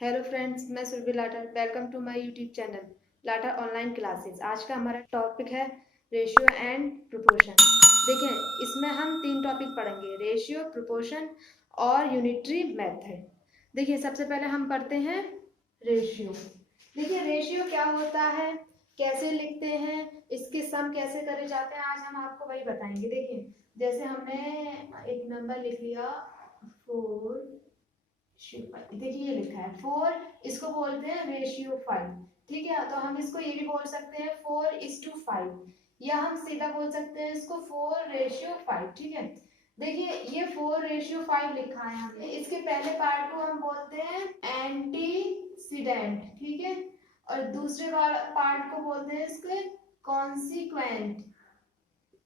Hello friends, मैं Surabhi Lata. Welcome to my YouTube channel Lata online classes. आज का हमारा टॉपिक है रेशियो एंड प्रोपोर्शन। देखिए, इसमें हम 3 टॉपिक पढ़ेंगे: रेशियो, प्रोपोर्शन और यूनिटरी मेथड। देखिए, सबसे पहले हम पढ़ते हैं रेशियो। देखिए, रेशियो क्या होता है, कैसे लिखते हैं, इसके सम कैसे करे जाते हैं, आज हम आपको वही बताएंगे। देखिए, जैसे हमने एक नंबर लिख लिया 4, देखिए ये लिखा है 4, इसको बोलते हैं रेशियो 5। ठीक है, तो हम इसको ये भी बोल सकते हैं 4:5, या हम सीधा बोल सकते हैं इसको 4:5। ठीक है, देखिए ये 4:5 लिखा है हमने। इसके पहले पार्ट को हम बोलते हैं एंटीसीडेंट, ठीक है, और दूसरे पार्ट को बोलते हैं इसके कॉन्सिक्वेंट।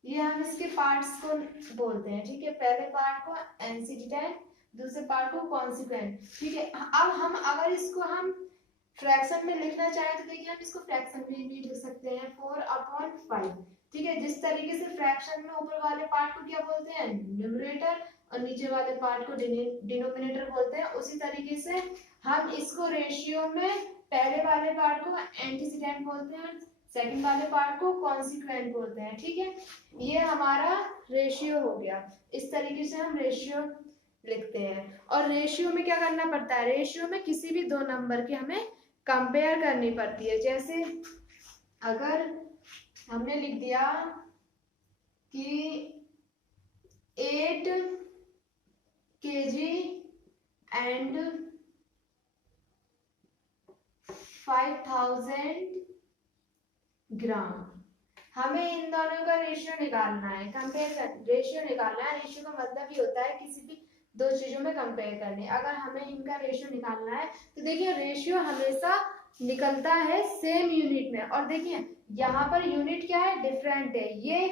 ये हम इसके पार्ट्स को बोलते हैं। ठीक है, पहले पार्ट को एंटीसीडेंट, दूसरे पार्ट को कॉन्सिक्वेंट। ठीक है, अब हम अगर इसको हम फ्रैक्शन में लिखना चाहें तो देखिए हम इसको फ्रैक्शन में भी लिख सकते हैं 4/5। ठीक है, जिस तरीके से फ्रैक्शन में ऊपर वाले पार्ट को क्या बोलते हैं, न्यूमरेटर, और नीचे वाले पार्ट को डिनोमिनेटर बोलते हैं, उसी तरीके से हम इसको रेशियो में पहले वाले पार्ट को एंटीसीडेंट बोलते हैं, सेकंड वाले पार्ट को कॉन्सिक्वेंट बोलते हैं। ठीक है, ये हमारा रेशियो हो गया। इस तरीके से हम रेशियो लिखते हैं। और रेशियो में क्या करना पड़ता है, रेशियो में किसी भी दो नंबर की हमें कंपेयर करनी पड़ती है। जैसे अगर हमने लिख दिया कि 8 kg एंड 5000 ग्राम, हमें इन दोनों का रेशियो निकालना है, कंपेयर कर रेशियो निकालना है। रेशियो का मतलब ही होता है किसी भी दो चीजों में कंपेयर करने। अगर हमें इनका रेशियो निकालना है तो देखिए रेशियो हमेशा निकलता है सेम यूनिट में। और देखिए यहाँ पर यूनिट क्या है, डिफरेंट है। ये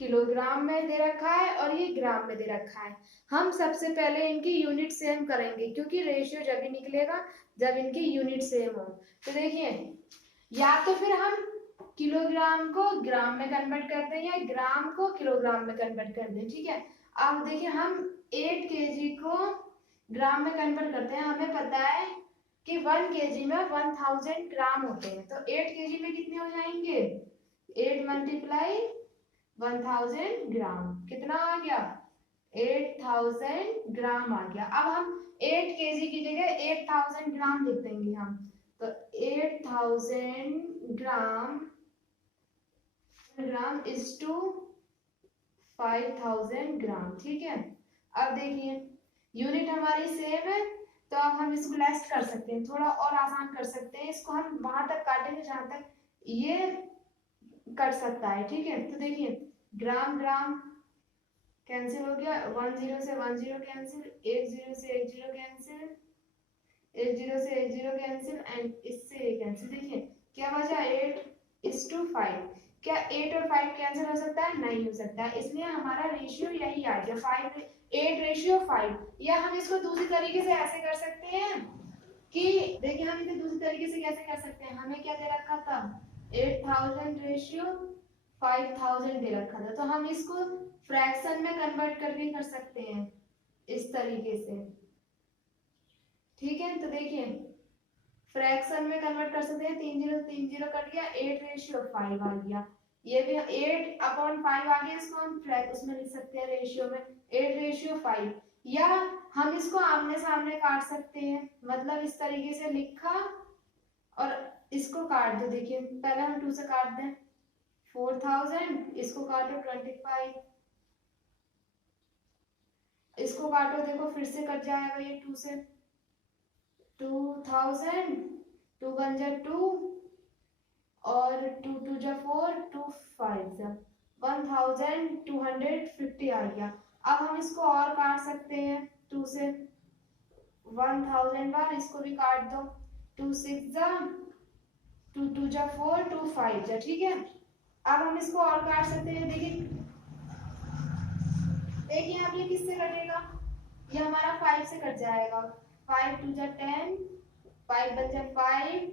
किलोग्राम में दे रखा है और ये ग्राम में दे रखा है। हम सबसे पहले इनकी यूनिट सेम करेंगे, क्योंकि रेशियो जब ही निकलेगा जब इनकी यूनिट सेम हो। तो देखिए, या तो फिर हम किलोग्राम को ग्राम में कन्वर्ट करते हैं या ग्राम को किलोग्राम में कन्वर्ट करते हैं। ठीक है, अब देखिए हम 8 kg को ग्राम में कन्वर्ट करते हैं। हमें पता है कि 1 kg में 1000 ग्राम होते हैं, तो 8 kg में कितने हो जाएंगे, 8 मल्टीप्लाई 1000 ग्राम, कितना आ गया, 8000 ग्राम आ गया। अब हम 8 kg की जगह 8000 ग्राम लिख देंगे हम, तो 8000 ग्राम इज टू 5000 ग्राम। ठीक है, अब देखिए यूनिट हमारी सेम है, तो अब हम इसको लेस कर सकते हैं, थोड़ा और आसान कर सकते हैं। इसको हम वहां तक काटेंगे जहां तक ये कट सकता है। ठीक है, तो देखिए ग्राम ग्राम कैंसिल हो गया, 10 से 10 कैंसिल, 10 से 10 कैंसिल, 10 से 10 कैंसिल, एंड इससे ये कैंसिल। देखिए क्या बचा, 8:5। क्या 8 और 5 कैंसिल हो सकता है, नहीं हो सकता है, इसलिए हमारा रेशियो यही आ गया 8:5। या हम इसको दूसरी तरीके से ऐसे कर सकते हैं कि देखिए हम इसे दूसरी तरीके से कैसे कर सकते हैं, हमें क्या दे रखा था, 8000 रेशियो 5000 दे रखा था, तो हम इसको फ्रैक्शन में कन्वर्ट करके कर सकते हैं इस तरीके से। ठीक है, तो देखिए फ्रैक्शन में कन्वर्ट कर सकते हैं, 3 0 कट गया, 8:5 आ गया। ये भी 8/5 आ गया, इसको हम उसमें लिख सकते हैं रेशियो में 8:5। या हम इसको आमने सामने काट सकते हैं, मतलब इस तरीके से लिखा और इसको काट दो। देखिए पहले हम 2 से काट दें, 4000, इसको काटो 25, इसको काटो, देखो फिर से कट जाएगा ये 2 से, 2000, 2 1 जा 2, और 2 2 जा 4, 2 5 जा 1250 आ गया। अब हम इसको और काट सकते हैं 2 से, 1000 बार, इसको भी काट दो, 2 6 जा 2 2 जा 4, 2 5 जा। ठीक है, अब हम इसको और काट सकते हैं। देखिए देखिए अब ये किससे कटेगा, ये हमारा 5 से कट जाएगा, 5 2 जा 10, 5 1 जा 5,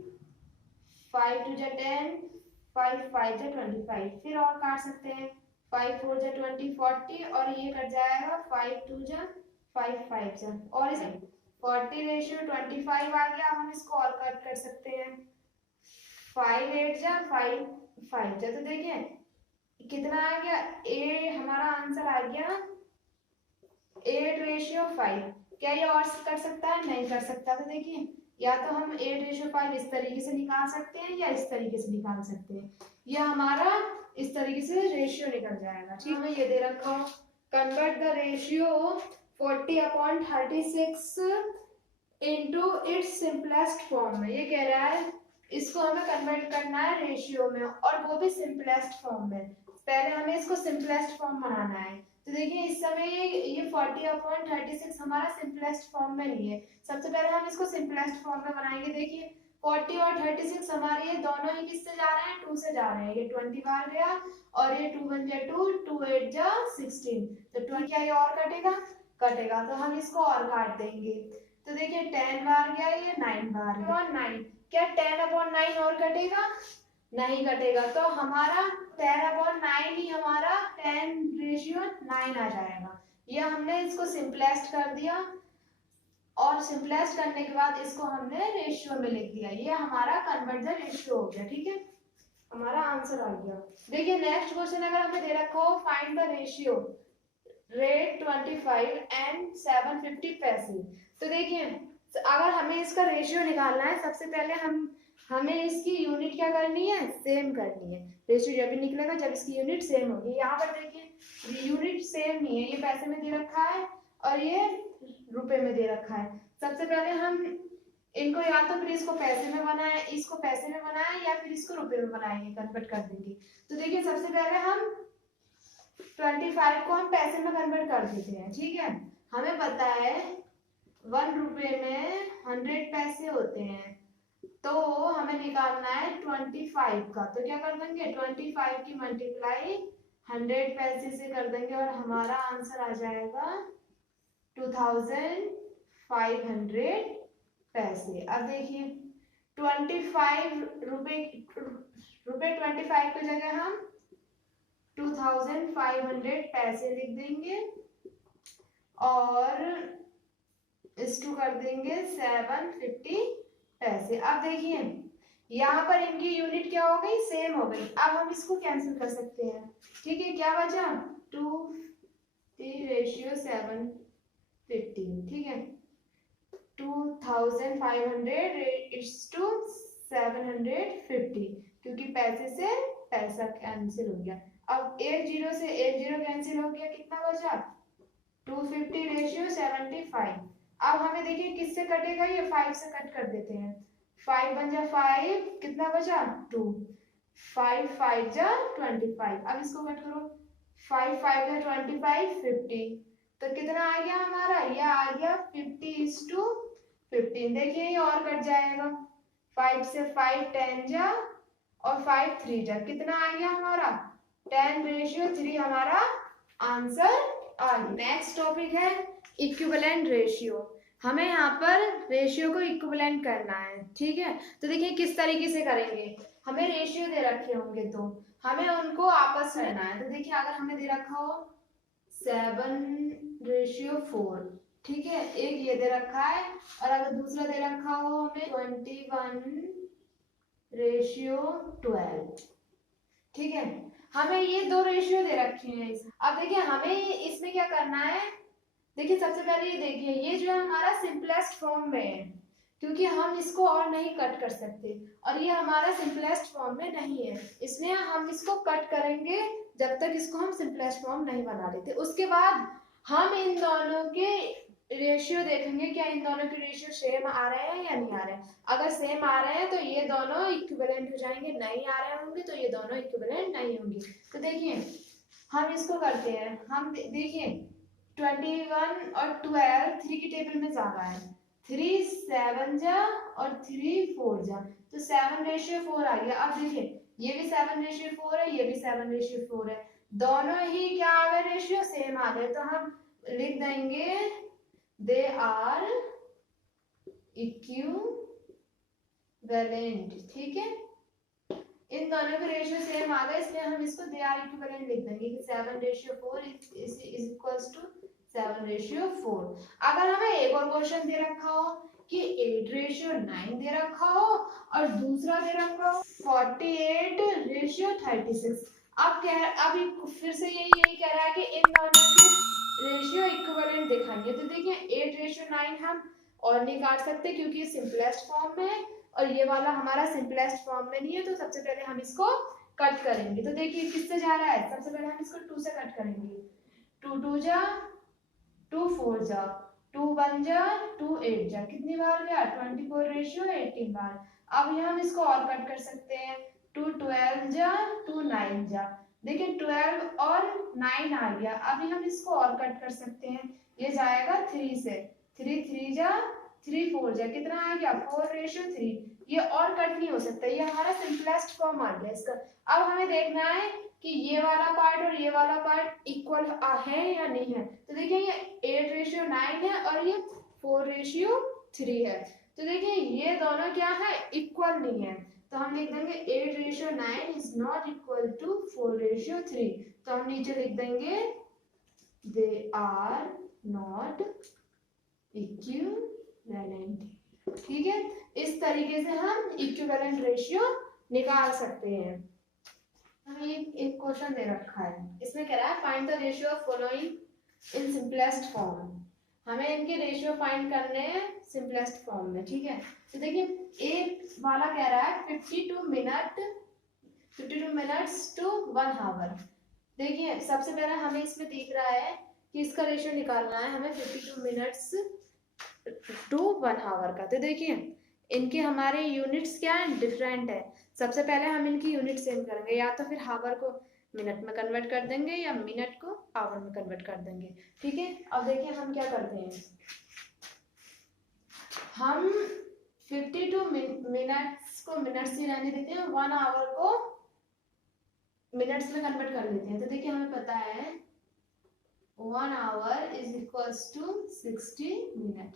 5 2 जा 10, 5 5 जा 25। फिर और काट सकते हैं, 5 4 जा 20 40, और ये कट जाएगा 5 2 जा 5 5 जा, और 40:25 आ गया। हम इसको और कट कर सकते हैं। 5 8 जा 5 5 जा, तो देखिए कितना आ गया, ए हमारा आंसर आ गया 8:5। क्या ये और कर सकता है? नहीं कर सकता। तो देखिए या तो हम 8:5 इस तरीके से निकाल सकते हैं या इस तरीके से निकाल सकते हैं। यह हमारा इस तरीके से रेशियो निकल जाएगा। ठीक है, ये दे रखा हो, convert the ratio 40/36 into its simplest form में। ये कह रहा है इसको हमें कन्वर्ट करना है रेशियो में, और वो भी सिंपलेस्ट फॉर्म में। पहले हमें इसको सिंपलेस्ट फॉर्म बनाना है। तो देखिए इस समय ये 40/36 हमारा सिंपलेस्ट फॉर्म में नहीं है। सबसे पहले हम इसको सिंपलेस्ट फॉर्म में बनाएंगे। देखिए 40 और 36 हमारे ये दोनों ही किससे जा रहे हैं? 2 से जा रहे हैं। ये 20 बार गया और ये 2 1 जा 2, 2 8 जा 16। तो 20 क्या ये और कटेगा? कटेगा, तो हम इसको और काट देंगे। तो देखिए 10 बार गया, ये 9 बार गया और 9। क्या 10/9 और कटेगा? नहीं कटेगा। तो हमारा 10/9 ही हमारा 10:9 आ जाएगा। ये हमने इसको सिंपलेस्ट कर दिया, और सिंपलेस्ट करने के बाद इसको हमने रेशियो में लिख दिया। ये हमारा कन्वर्ट द रेशियो हो गया। ठीक है, हमारा आंसर आ गया। देखिए नेक्स्ट क्वेश्चन अगर हमें दे रखा हो, find the ratio rate 25 and 750 पैसे। तो देखिए अगर हमें इसका रेशियो निकालना है, सबसे पहले हमें इसकी यूनिट क्या करनी है? सेम करनी है। रेशियो जब भी निकलेगा जब इसकी यूनिट सेम होगी। यहाँ पर देखिए यूनिट सेम नहीं है, ये पैसे में दे रखा है और ये रुपए में दे रखा है। सबसे पहले हम इनको या तो फिर इसको पैसे में बनाए, इसको पैसे में बनाए, या फिर इसको रुपए में बनाएंगे, कन्वर्ट कर देंगे। तो देखिए सबसे पहले हम 25 को हम पैसे में कन्वर्ट कर देते हैं। ठीक है, हमें पता है 1 रुपए में 100 पैसे होते हैं, तो हमें निकालना है 25 का। तो क्या कर देंगे, 25 की मल्टीप्लाई 100 पैसे से कर देंगे और हमारा आंसर आ जाएगा 2500 पैसे। अब देखिए 25 रुपए 25 की जगह हम 2500 पैसे लिख देंगे और इसको कर देंगे 750 पैसे। अब देखिए यहाँ पर इनकी यूनिट क्या हो गई? सेम हो गई। अब हम इसको कैंसिल कर सकते हैं। ठीक है, क्या बचा? 2:750। ठीक है, 2500:750, क्योंकि पैसे से पैसा कैंसिल हो गया। अब 1 0 से 1 0 कैंसिल हो गया, कितना बचा? 250:75। अब हमें देखिए किससे कटेगा? ये 5 से कट कर देते हैं। 5 1 जा 5, कितना बचा? 2। 5 5 जा 25। अब इसको कट करो, 5 5 जा 25 50। तो कितना आ गया हमारा? ये आ गया 50:15। देखिए ये और कट जाएगा, 5 से 5 10 जा और 5 3 जा, कितना आ गया हमारा? 10:3 हमारा आंसर आ गया। नेक्स्ट टॉपिक है इक्विवेलेंट रेशियो। हमें यहाँ पर रेशियो को इक्विवेलेंट करना है। ठीक है, तो देखिए किस तरीके से करेंगे। हमें रेशियो दे रखे होंगे तो हमें उनको आपस में करना है। तो देखिए अगर हमें दे रखा हो 7:4, ठीक है, एक ये दे रखा है, और अगर दूसरा दे रखा हो हमें 21:12। ठीक है, हमें ये दो रेशियो दे रखे हैं। अब देखिए हमें इसमें क्या करना है। देखिए सबसे पहले ये देखिए, ये जो है हमारा सिंपलेस्ट फॉर्म में है, क्योंकि हम इसको और नहीं कट कर सकते, और ये हमारा सिंपलेस्ट फॉर्म में नहीं है, इसलिए हम इसको कट करेंगे जब तक इसको हम सिंपलेस्ट फॉर्म नहीं बना लेते। उसके बाद हम इन दोनों के रेशियो देखेंगे, क्या इन दोनों के रेशियो सेम आ रहे हैं या नहीं आ रहे हैं। अगर सेम आ रहे हैं तो ये दोनों इक्विवेलेंट हो जाएंगे, नहीं आ रहे होंगे तो ये दोनों इक्विवेलेंट नहीं होंगे। तो देखिए हम इसको करते हैं। हम देखिए 21 और 12 3 की टेबल में जा रहा है, 3 7 जा और 3 4 जा, तो 7:4 आ गया। अब देखिए ये भी 7:4 है, ये भी 7:4 है, दोनों ही क्या आ गए? रेशियो सेम आ गए। तो हम लिख देंगे दे आर इक्विवेलेंट। ठीक है, इन दोनों के रेशियो सेम आ गए, इसलिए हम इसको दे आर इक्विवेलेंट लिख देंगे कि 7:4 इज इक्वल्स टू 7:4। अगर हमें एक और क्वेश्चन दे रखा हो कि 8:9 दे रखा हो और दूसरा दे रखा हो 48:36। अब फिर से यही कह रहा है कि इन दोनों के रेशियो इक्विवेलेंट दिखाएंगे। तो देखिए 8:9 हम और नहीं काट सकते क्योंकि ये सिंपलेस्ट फॉर्म में है और ये वाला हमारा सिंपलेस्ट फॉर्म में नहीं है। तो सबसे पहले हम इसको कट करेंगे। तो देखिए किससे जा रहा है, सबसे पहले हम इसको 2 से कट करेंगे। 2 2 जा 2 4 जा 2 1 जा 2 8 जा, कितनी बार गया 24:18 बार। अब यहाँ हम इसको और कट कर सकते हैं। 2 12 जा 2 9 जा, देखिए 12 और 9 आ गया। अभी हम इसको और कट कर सकते हैं, ये जाएगा 3 से। 3 3 जा 3 4 जा, कितना आ गया 4:3। ये और कट नहीं हो सकता, ये हमारा सिंपलेस्ट फॉर्म आ गया इसका। अब हमें देखना है कि ये वाला पार्ट और ये वाला पार्ट इक्वल है या नहीं है। तो देखिए ये 8:9 है और ये 4:3 है। तो देखिए ये दोनों क्या है, इक्वल नहीं है। तो हम लिख देंगे 8:9 इज नॉट इक्वल टू 4:3। तो हम नीचे लिख देंगे दे आर नॉट इक्विवेलेंट। ठीक है, इस तरीके से हम इक्विवेलेंट रेशियो निकाल सकते हैं। हमें एक क्वेश्चन दे रखा है, इसमें कह रहा है find the ratio of following in simplest form. हमें इनके रेशियो फाइंड करने हैं सिंपलेस्ट फॉर्म में। ठीक है, तो देखिए एक वाला कह रहा है 52 मिनट्स टू 1 आवर। देखिए सबसे पहले हमें इसमें दिख रहा है कि इसका रेशियो निकालना है हमें 52 मिनट्स टू 1 आवर का। तो देखिए इनके हमारे यूनिट्स क्या है, डिफरेंट है। सबसे पहले हम इनकी यूनिट सेम करेंगे, या तो फिर हावर को मिनट में कन्वर्ट कर देंगे या मिनट को आवर में कन्वर्ट कर देंगे। ठीक है, अब देखिए हम क्या करते हैं, हम 52 मिनट्स को मिनट्स ही रहने देते हैं, 1 आवर को मिनट्स में कन्वर्ट कर लेते हैं। तो देखिए हमें पता है 1 hour is equals to 60 minute.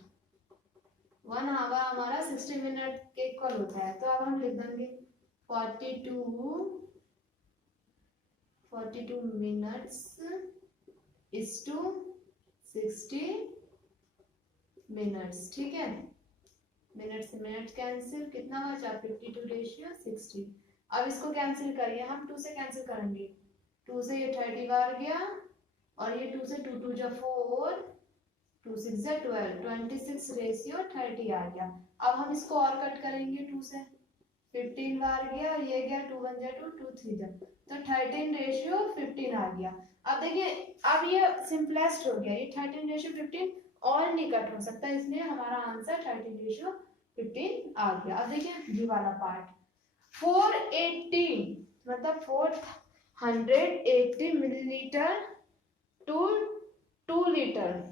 1 hour हमारा 60 मिनट के इक्वल होता है। तो अब हम लिख देंगे 42 मिनट्स इज टू 60 मिनट्स। ठीक है, मिनट से मिनट कैंसिल, कितना बचा 52:60। अब इसको कैंसिल करिए, हम 2 से कैंसिल करेंगे। 2 से ये 30 बार गया और ये 2 से 2 2 जा 4 2 6 जा 12, 26:30 आ गया। अब हम इसको और कट करेंगे, 2 से 15 बार गया और ये गया 2 1 जा 2 2 3 जा, तो 13:15 आ गया। अब देखिए अब ये सिंपलेस्ट हो गया, ये 13:15 और नहीं कट हो सकता, इसलिए हमारा आंसर 13:15 आ गया। अब देखिए ये वाला पार्ट 480 मतलब 480 मिलीलीटर टू 2 लीटर।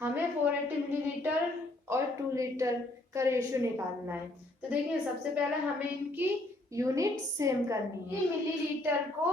हमें 480 मिलीलीटर और 2 लीटर का रेशियो निकालना है। तो देखिए सबसे पहले हमें इनकी यूनिट सेम करनी है। मिलीलीटर को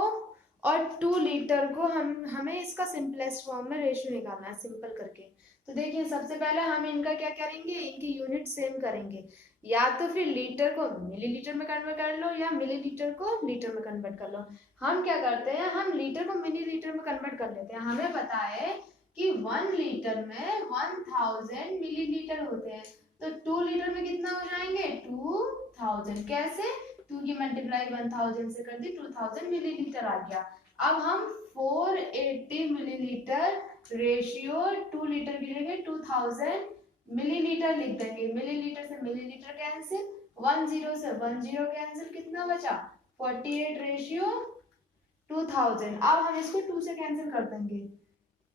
और 2 लीटर को हमें इसका सिंपलेस्ट फॉर्म में रेशियो निकालना है सिंपल करके। तो देखिए सबसे पहले हम इनका क्या करेंगे, इनकी यूनिट सेम करेंगे। या तो फिर लीटर को मिलीलीटर में कन्वर्ट कर लो या मिलीलीटर को लीटर में कन्वर्ट कर लो। हम क्या करते हैं, हम लीटर को मिलीलीटर में कन्वर्ट कर लेते हैं। हमें पता है कि 1 लीटर में 1000 मिलीलीटर होते हैं, तो 2 लीटर में कितना हो जाएंगे 2000। कैसे, 2 की मल्टीप्लाई 1000 से कर दी, 2000 मिलीलीटर आ गया। अब हम 480 मिलीलीटर रेशियो 2 लीटर की जगह 2000 मिलीलीटर लिख देंगे। मिलीलीटर से मिलीलीटर कैंसिल, 10 से 10 कैंसिल, कितना बचा 48:2000। अब हम इसको 2 से कैंसिल कर देंगे।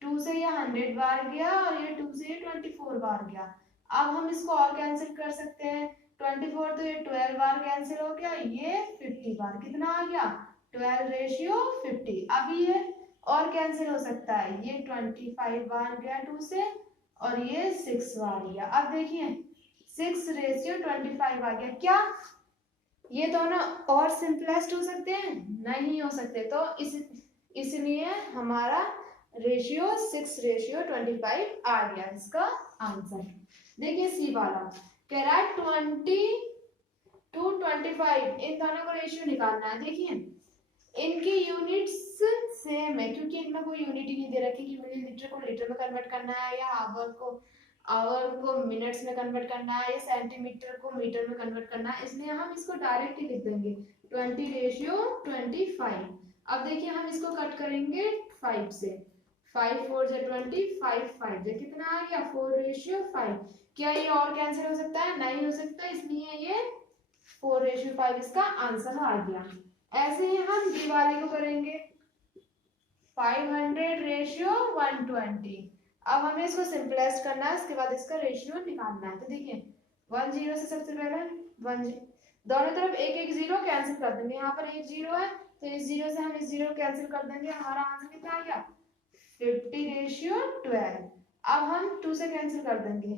2 से ये 100 बार गया और ये 2 से ये 24 बार गया। अब हम इसको और कैंसिल कर सकते हैं। 24 तो ये 12 बार कैंसिल हो गया, ये 50 बार, कितना आ गया 12:50। अब ये और कैंसिल हो सकता है, ये 25 बार गया 2 से और ये 6 बार गया। अब देखिए 6:25 आ गया। क्या ये दोनों और सिंपलेस्ट हो सकते हैं? नहीं हो सकते। तो इसलिए हमारा रेशियो 6:25 आ गया इसका आंसर। देखिए सी वाला कह रहा है 20 to 25, इन दोनों को रेशियो निकालना है। देखिए इनकी यूनिट्स सेम है क्योंकि इनमें कोई यूनिट ही नहीं दे रखी कि मिलीलीटर को लीटर में कन्वर्ट करना है या आवर को मिनट्स में कन्वर्ट करना है या सेंटीमीटर को मीटर में कन्वर्ट करना है, इसलिए हम इसको डायरेक्ट ही लिख देंगे 20:25। अब देखिए हम इसको कट करेंगे 5 से, 5 4 जा 20, 5 5 जा कितना आ गया 4:5। क्या ये और कैंसिल हो सकता है? नहीं हो सकता, इसलिए ये 4:5 इसका आंसर आ गया। ऐसे ही हम बी वाले को करेंगे 500:120। अब हमें इसको सिंपलेस्ट करना है, इसके बाद इसका रेशियो निकालना है। तो देखिए 1 0 से सबसे पहले 1 दोनों तरफ एक एक जीरो कैंसिल कर देंगे। यहाँ पर एक जीरो है तो इस जीरो से हम इस जीरो कैंसिल कर देंगे, हमारा आंसर कितना आ गया 50:12। अब हम 2 से कैंसिल कर देंगे,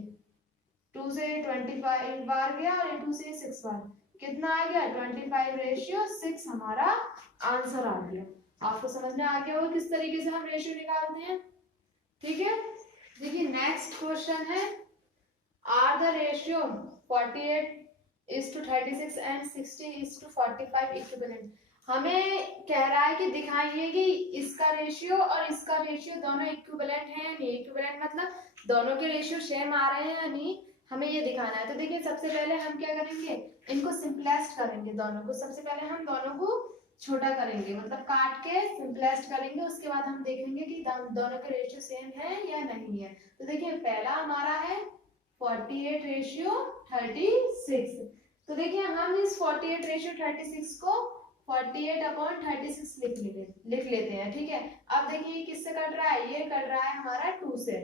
2 से 25 बार गया और 2 से 6 बार, कितना आ गया 25:6 हमारा आंसर आ गया। आपको समझ में आ गया होगा किस तरीके से हम रेशियो निकालते हैं। ठीक है, देखिए नेक्स्ट क्वेश्चन है, are the ratio 48:36 and 60:45 equivalent. हमें कह रहा है कि दिखाइए कि इसका रेशियो और इसका रेशियो दोनों इक्विवेलेंट है या नहीं। इक्विवेलेंट मतलब दोनों के रेशियो सेम आ रहे हैं या नहीं, हमें ये दिखाना है। तो देखिए सबसे पहले हम क्या करेंगे, इनको सिंपलेस्ट करेंगे दोनों को। सबसे पहले हम दोनों को छोटा करेंगे, मतलब काट के सिंपलेस्ट करेंगे, उसके बाद हम देखेंगे कि दोनों के रेशियो सेम है या नहीं है। तो देखिए पहला हमारा है 48:36। तो देखिए हम इस 48:36 को 48/36 लिख लेते हैं। ठीक है, अब देखिए ये किससे कट रहा है, ये कट रहा है हमारा 2 से,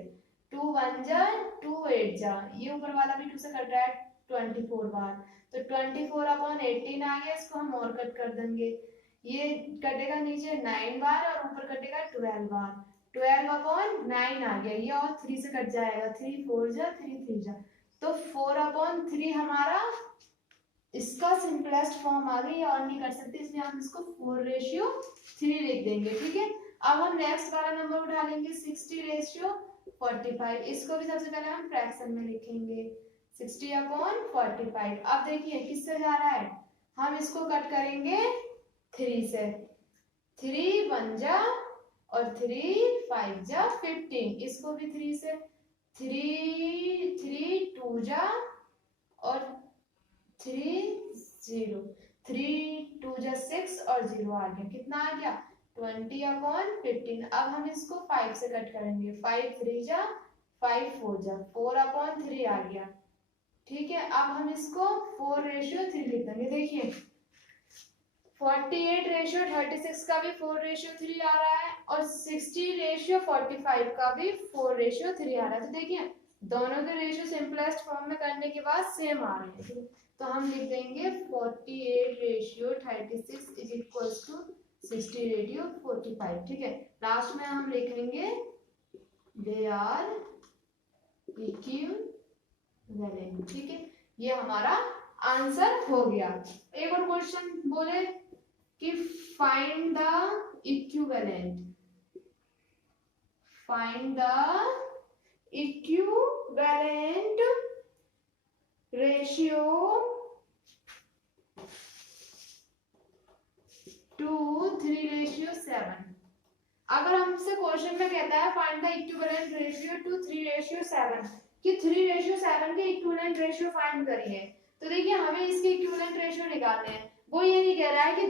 2 1 जा 2 8 जा, ये ऊपर वाला भी 2 से कट रहा है 24 बार, तो 24/18 आ गया। इसको हम और कट कर देंगे, ये कटेगा नीचे 9 बार और ऊपर कटेगा 12 बार, 12/9 आ गया, ये और 3 से कट जाएगा, 3 4 जा 3 3 जा, तो 4/3 हमारा इसका सिंपलेस्ट फॉर्म आ गई, और नहीं कर सकते, इसलिए हम इसको 4:3 लिख देंगे। ठीक है, अब हम नेक्स्ट वाला नंबर उठा लेंगे 60:45। इसको भी सबसे पहले हम फ्रैक्शन में लिखेंगे 60/45। अब देखिए किससे जा रहा है, हम इसको कट करेंगे 3 से, 3 1 जा और 3 5 जा 15, इसको भी 3 से, 3 3 2 जा और 3 0, 3 2 जा 6 और 0 आ गया, कितना आ गया 20/15। अब हम इसको 5 से कट करेंगे, 5 3 जा 5 4 जा 4/3 आ गया। ठीक है, अब हम इसको 4:3 लिख देंगे। देखिए 48:36 का भी 4:3 आ रहा है और 60:45 का भी 4:3 आ रहा है। तो देखिए दोनों के रेशियो सिंपलेस्ट फॉर्म में करने के बाद सेम आ रहे हैं, तो हम लिख देंगे 48:36 इज इक्वल्स टू 60:45। ठीक है, लास्ट में हम लिखेंगे दे आर इक्विवेलेंट। ठीक है, ये हमारा आंसर हो गया। एक और क्वेश्चन बोले कि find the equivalent, find the equivalent ratio two 3:7। अगर हमसे क्वेश्चन में कहता है find the equivalent ratio two 3:7 कि 3:7 के इक्विवेलेंट रेशियो फाइंड करिए, तो देखिए हमें इसके इक्विवेलेंट रेशियो निकालने हैं। वो ये नहीं कह रहा है कि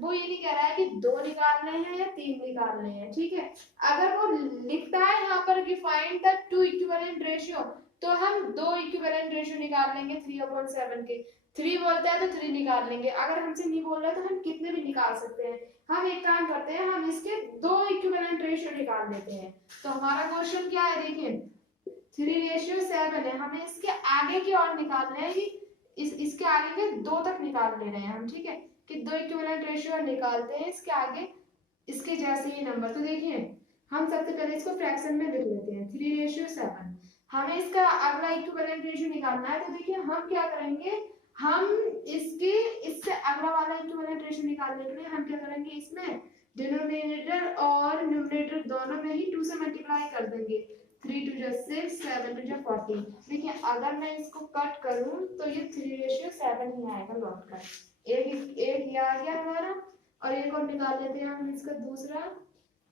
वो ये नहीं कह रहा है कि 2 निकालने हैं या 3 निकालने हैं। ठीक है, अगर वो लिखता है यहाँ पर कि फाइंड द 2 इक्विवेलेंट रेशियो, तो हम 2 इक्विवेलेंट रेशियो निकाल लेंगे 3/7 के। 3 बोलता है तो 3 निकाल लेंगे, अगर हमसे नहीं बोल रहा है तो हम कितने भी निकाल सकते हैं। हम एक काम करते हैं, हम इसके 2 इक्विवेलेंट रेशियो निकाल लेते हैं। तो हमारा क्वेश्चन क्या है, देखिए 3:7 है, हमें इसके आगे की ओर निकालना है कि इसके आगे के 2 तक निकाल ले रहे हैं हम। ठीक है, कि 2 इक्विवेलेंट रेशियो निकालते हैं इसके आगे इसके जैसे ही नंबर। तो देखिए हम सबसे पहले इसको फ्रैक्शन में लिख लेते हैं 3:7। हमें इसका अगला इक्विवेलेंट रेशियो निकालना है, तो देखिए हम क्या करेंगे, हम इससे अगला वाला इक्विवेलेंट रेशियो निकालने के लिए हम क्या करेंगे, इसमें डिनोमिनेटर और न्यूमरेटर दोनों में ही 2 से मल्टीप्लाई कर देंगे। 3 2 जा 6, 7 2 जा 14। देखिए अगर मैं इसको कट करूं तो ये 3:7 ही आएगा लौट कर, एक ये आ गया हमारा और एक और निकाल लेते हैं हम इसका दूसरा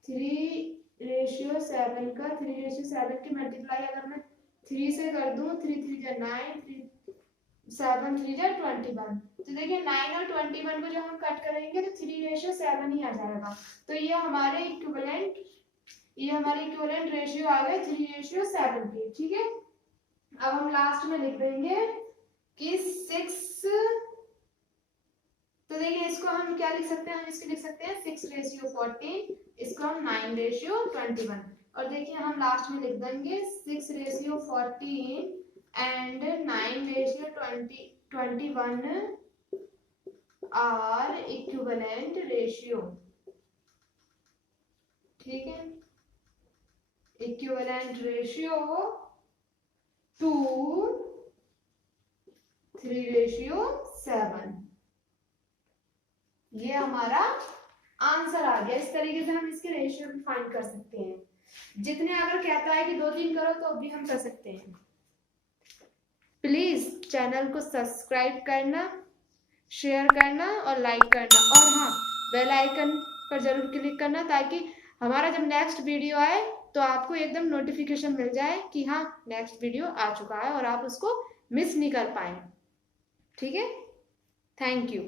3:7 का 3:7 की मल्टीप्लाई अगर मैं 3 से कर दूं, 3 3 जा 9, 7 3 जा 21। तो देखिए 9 और 21 को जब हम कट करेंगे तो 3:7 ही आ जाएगा। तो ये हमारे इक्विवेलेंट रेशियो आ गए 3:7 के। ठीक है, अब हम लास्ट में लिख देंगे कि 6। तो देखिए इसको हम क्या लिख सकते हैं, हम इसको लिख सकते हैं 6:14, इसको हम 9:21। और देखिए हम लास्ट में लिख देंगे 6:14 एंड 9:21 आर इक्विवेलेंट रेशियो। ठीक है, इक्विवेलेंट रेशियो टू 3:7। ये हमारा आंसर आ गया। इस तरीके से हम इसके रेशियो भी फाइंड कर सकते हैं। जितने अगर कहता है कि 2-3 करो तो भी हम कर सकते हैं। प्लीज चैनल को सब्सक्राइब करना, शेयर करना और लाइक करना, और हाँ बेल आइकन पर जरूर क्लिक करना ताकि हमारा जब नेक्स्ट वीडियो आए तो आपको एकदम नोटिफिकेशन मिल जाए कि हाँ नेक्स्ट वीडियो आ चुका है और आप उसको मिस नहीं कर पाए। ठीक है, थैंक यू।